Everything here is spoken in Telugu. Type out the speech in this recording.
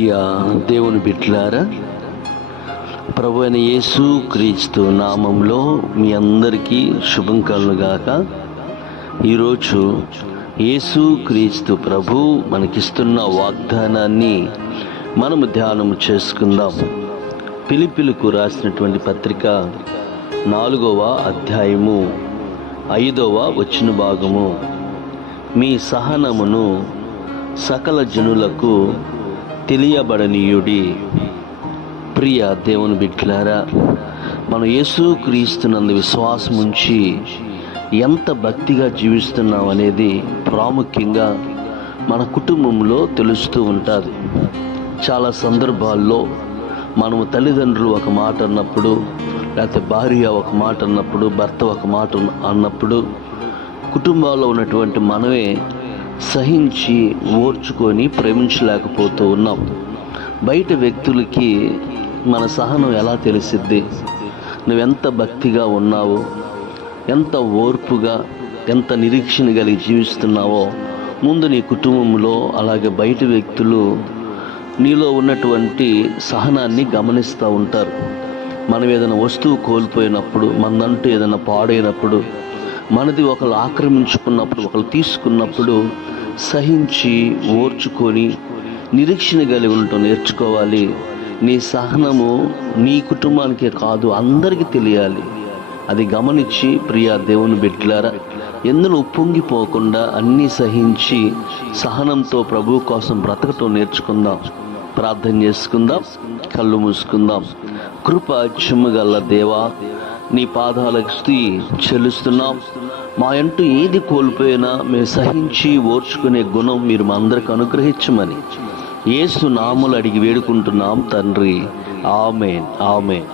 ప్రియ దేవుని బిడ్డలారా, ప్రభు అయిన యేసు క్రీస్తు నామంలో మీ అందరికీ శుభం కలుగుగాక. ఈరోజు యేసు క్రీస్తు ప్రభు మనకిస్తున్న వాగ్దానాన్ని మనము ధ్యానము చేసుకుందాం. ఫిలిప్పీలకు రాసినటువంటి పత్రిక 4వ అధ్యాయము 5వ వచన భాగము, మీ సహనమును సకల జనులకు తెలియబడనీయుడి. ప్రియ దేవుని బిడ్డలారా, మనం యేసు క్రీస్తునందు విశ్వాసం ఉంచి ఎంత భక్తిగా జీవిస్తున్నాం అనేది ప్రాముఖ్యంగా మన కుటుంబంలో తెలుస్తూ ఉంటుంది. చాలా సందర్భాల్లో మనము తల్లిదండ్రులు ఒక మాట అన్నప్పుడు, లేకపోతే భార్య ఒక మాట అన్నప్పుడు, భర్త ఒక మాట అన్నప్పుడు, కుటుంబాల్లో ఉన్నటువంటి మనమే సహించి ఓర్చుకొని ప్రేమించలేకపోతూ ఉన్నాం. బయట వ్యక్తులకి మన సహనం ఎలా తెలిసిద్ది? నువ్వెంత భక్తిగా ఉన్నావో, ఎంత ఓర్పుగా, ఎంత నిరీక్షణ కలిగి జీవిస్తున్నావో ముందు నీ కుటుంబంలో, అలాగే బయట వ్యక్తులు నీలో ఉన్నటువంటి సహనాన్ని గమనిస్తూ ఉంటారు. మనం ఏదైనా వస్తువు కోల్పోయినప్పుడు, మనదంటూ ఏదైనా పాడైనప్పుడు, మనది ఒకరు ఆక్రమించుకున్నప్పుడు, ఒకరు తీసుకున్నప్పుడు సహించి ఓర్చుకొని నిరీక్షణ కలిగి ఉండటం నేర్చుకోవాలి. నీ సహనము నీ కుటుంబానికే కాదు, అందరికీ తెలియాలి. అది గమనించి ప్రియ దేవుని బిడ్డలారా, ఎందులో ఉప్పొంగిపోకుండా అన్నీ సహించి సహనంతో ప్రభు కోసం బ్రతకటం నేర్చుకుందాం. ప్రార్థన చేసుకుందాం, కళ్ళు మూసుకుందాం. కృప చిమ్మగల్ల దేవా, నీ పాదాలకు స్తుతి చెల్లిస్తున్నాం. మా అంటూ ఏది కోల్పోయినా మేము సహించి ఓర్చుకునే గుణం మీరు మా అందరికి అనుగ్రహించమని యేసు నామములో అడిగి వేడుకుంటున్నాం తండ్రి. ఆమేన్, ఆమేన్.